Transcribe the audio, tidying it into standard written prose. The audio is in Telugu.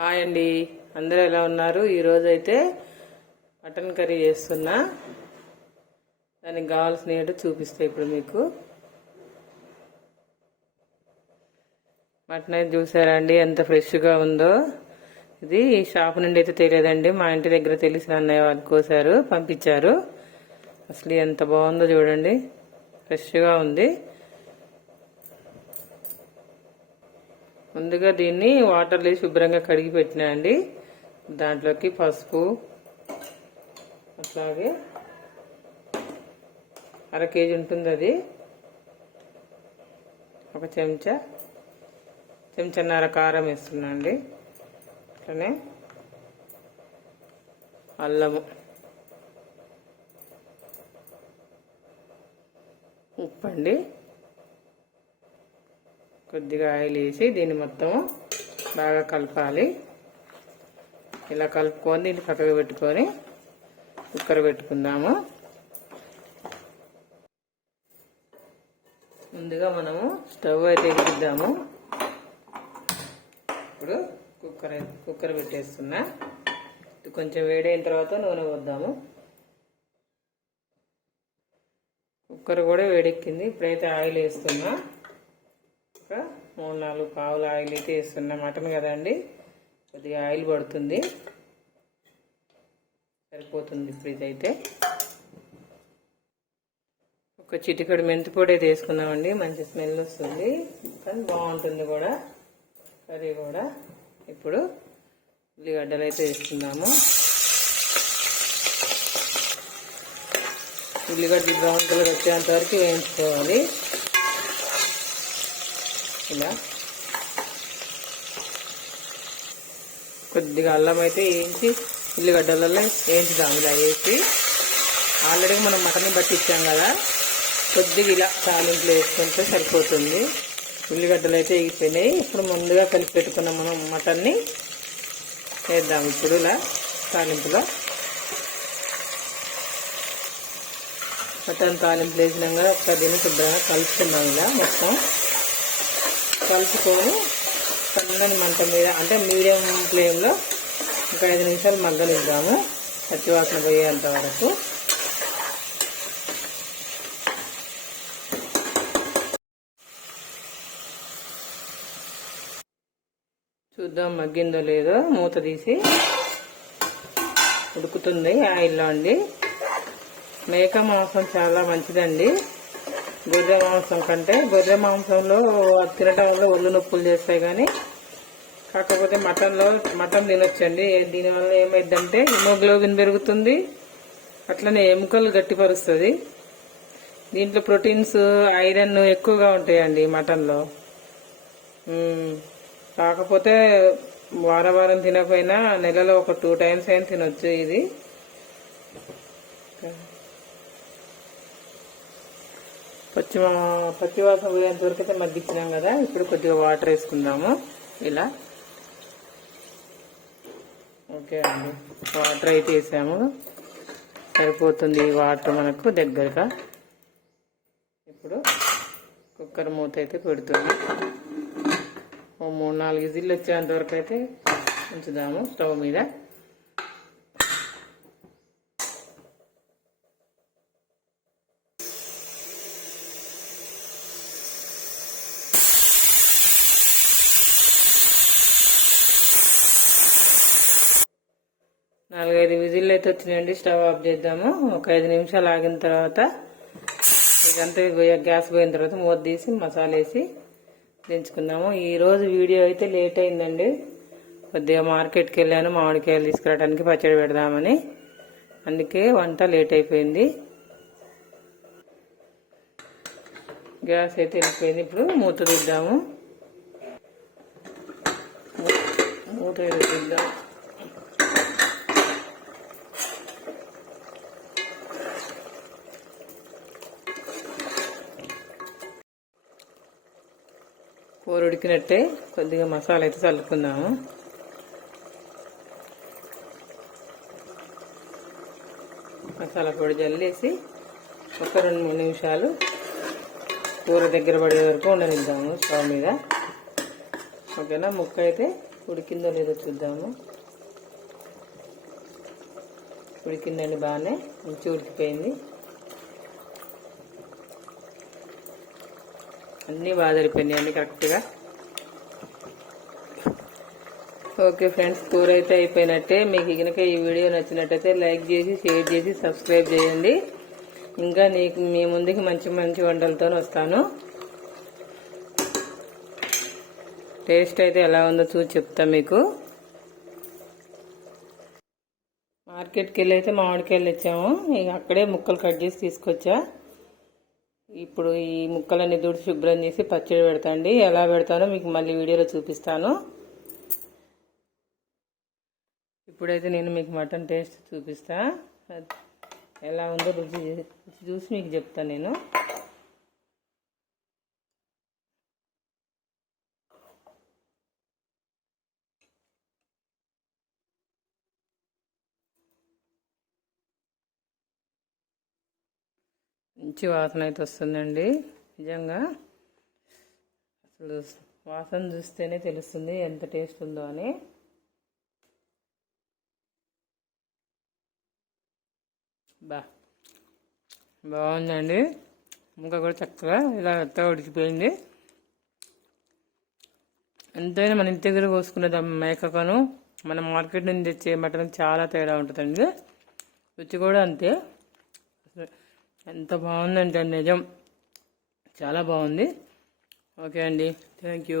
హాయ్ అండి, అందరూ ఎలా ఉన్నారు? ఈరోజు అయితే మటన్ కర్రీ చేస్తున్నా. దానికి కావాల్సిన ఏంటో చూపిస్తా ఇప్పుడు మీకు. మటన్ అయితే చూసారా అండి ఎంత ఫ్రెష్గా ఉందో. ఇది షాప్ నుండి అయితే తెలియదండి, మా ఇంటి దగ్గర తెలిసిన అన్నయ్య వాళ్ళు కోసారు పంపించారు. అసలు ఎంత బాగుందో చూడండి, ఫ్రెష్గా ఉంది. ముందుగా దీన్ని వాటర్లో వేసి శుభ్రంగా కడిగి పెట్టినా అండి. దాంట్లోకి పసుపు, అట్లాగే 1/2 కేజీ ఉంటుంది, అది ఒక చెంచాన్నర కారం వేస్తున్నా అండి. అట్లనే అల్లము, ఉప్పు అండి, కొద్దిగా ఆయిల్ వేసి దీన్ని మొత్తం బాగా కలపాలి. ఇలా కలుపుకొని దీన్ని పక్కకు పెట్టుకొని కుక్కర్ పెట్టుకుందాము. ముందుగా మనము స్టవ్ అయితే ఎక్కిద్దాము. ఇప్పుడు కుక్కర్ పెట్టేస్తున్నా. కొంచెం వేడైన తర్వాత నూనె పోద్దాము. కుక్కర్ కూడా వేడెక్కింది. ఇప్పుడైతే ఆయిల్ వేస్తున్నా. 3-4 పావుల ఆయిల్ అయితే వేస్తున్నా. మటన్ కదండి, కొద్దిగా ఆయిల్ పడుతుంది, సరిపోతుంది. ఇప్పుడు ఇదైతే ఒక చిటికెడు మెంతి పొడి అయితే వేసుకున్నామండి. మంచి స్మెల్ వస్తుంది, కానీ బాగుంటుంది కూడా కర్రీ కూడా. ఇప్పుడు ఉల్లిగడ్డలు అయితే వేసుకుందాము. ఉల్లిగడ్డలు బ్రౌన్ కలర్ వచ్చేంత వరకు వేయించుకోవాలి. ఇలా కొద్దిగా అల్లం అయితే వేయించి ఉల్లిగడ్డలలో వేయించుదాము. ఇలా వేసి ఆల్రెడీ మనం మటన్ పట్టించాం కదా, కొద్దిగా ఇలా తాలింపులు వేసుకుంటే సరిపోతుంది. ఉల్లిగడ్డలు అయితే వేగిపోయినాయి. ఇప్పుడు ముందుగా కలిపి పెట్టుకున్న మనం మటన్ని వేద్దాం. ఇప్పుడు ఇలా తాలింపులో మటన్ తాలింపులు వేసినాం కదా, ఒక దీన్ని శుభ్రంగా కలుపుకుందాం. ఇలా మొత్తం కలుపుకొని సన్నని మంట మీద, అంటే మీడియం ఫ్లేమ్లో ఒక 5 నిమిషాలు మగ్గనిద్దాము, పచ్చివాసన పోయేంత వరకు. చూద్దాం మగ్గిందో లేదో. మూత తీసి ఉడుకుతుంది ఆయిల్లో అండి. మేక మాంసం చాలా మంచిదండి గొర్రె మాంసం కంటే. గొర్రె మాంసంలో తినటం వల్ల ఒళ్ళు నొప్పులు చేస్తాయి, కానీ కాకపోతే మటన్ తినొచ్చండి. దీనివల్ల ఏమైందంటే హిమోగ్లోబిన్ పెరుగుతుంది, అట్లనే ఎముకలు గట్టిపరుస్తుంది. దీంట్లో ప్రోటీన్స్, ఐరన్ ఎక్కువగా ఉంటాయండి మటన్లో. కాకపోతే వారం తినకపోయినా నెలలో ఒక 2 టైమ్స్ అయినా తినొచ్చు. ఇది పచ్చివాసన పోయేంత వరకు అయితే మగ్గించినాం కదా. ఇప్పుడు కొద్దిగా వాటర్ వేసుకుందాము. ఇలా ఓకే అండి, వాటర్ అయితే వేసాము, సరిపోతుంది వాటర్ మనకు దగ్గరగా. ఇప్పుడు కుక్కర్ మూత అయితే పెడుతుంది. 3-4 విజిల్లు వచ్చేంత వరకు అయితే ఉంచుదాము స్టవ్ మీద. నాలుగైదు విజిల్లు అయితే వచ్చినాయండి. స్టవ్ ఆఫ్ చేద్దాము. ఒక 5 నిమిషాలు ఆగిన తర్వాత ఇదంతా గ్యాస్ పోయిన తర్వాత మూత తీసి మసాలా వేసి దించుకుందాము. ఈరోజు వీడియో అయితే లేట్ అయిందండి. కొద్దిగా మార్కెట్కి వెళ్ళాను మామిడికాయలు తీసుకురావడానికి, పచ్చడి పెడదామని. అందుకే వంట లేట్ అయిపోయింది. గ్యాస్ అయితే వెళ్ళిపోయింది. ఇప్పుడు మూత తీద్దాము. మూత తీద్దాం. కూర ఉడికినట్టే కొద్దిగా మసాలా అయితే చల్లుకుందాము. మసాలా పొడి జల్లేసి ఒక 2-3 నిమిషాలు కూర దగ్గర పడే వరకు ఉండనిద్దాము స్టవ్ మీద. ఓకేనా. ముక్క అయితే ఉడికిందో లేదో చూద్దాము. ఉడికిందండి, బాగానే మంచి ఉడికిపోయింది. అన్నీ బాగా సరిపోయినాయి, అన్నీ కరెక్ట్గా. ఓకే ఫ్రెండ్స్, కూర అయితే అయిపోయినట్టే. మీకు కనుక ఈ వీడియో నచ్చినట్టయితే లైక్ చేసి, షేర్ చేసి, సబ్స్క్రైబ్ చేయండి. ఇంకా మీ ముందుకి మంచి మంచి వంటలతో వస్తాను. టేస్ట్ అయితే ఎలా ఉందో చూసి చెప్తా మీకు. మార్కెట్కి వెళ్ళి అయితే మామిడికాయలు తెచ్చాము. ఇక అక్కడే ముక్కలు కట్ చేసి తీసుకొచ్చా. ఇప్పుడు ఈ ముక్కలన్నీ దుడిచి శుభ్రం చేసి పచ్చడి పెడతాండి. ఎలా పెడతానో మీకు మళ్ళీ వీడియోలో చూపిస్తాను. ఇప్పుడైతే నేను మీకు మటన్ టేస్ట్ చూపిస్తా. ఎలా ఉందో రుచి చూసి మీకు చెప్తాను నేను. మంచి వాసన అయితే వస్తుందండి. నిజంగా అసలు వాసన చూస్తేనే తెలుస్తుంది ఎంత టేస్ట్ ఉందో అని. బాగుందండి. ముక్క కూడా చక్కగా ఇలా మెత్తగా ఉడికిపోయింది. ఎంతైనా మన ఇంటి దగ్గర కోసుకునే మేకను మన మార్కెట్ నుంచి తెచ్చే మటన్ చాలా తేడా ఉంటుందండి. రుచి కూడా అంతే. ఎంత బాగుందంటే నిజం, చాలా బాగుంది. ఓకే అండి, థ్యాంక్ యూ.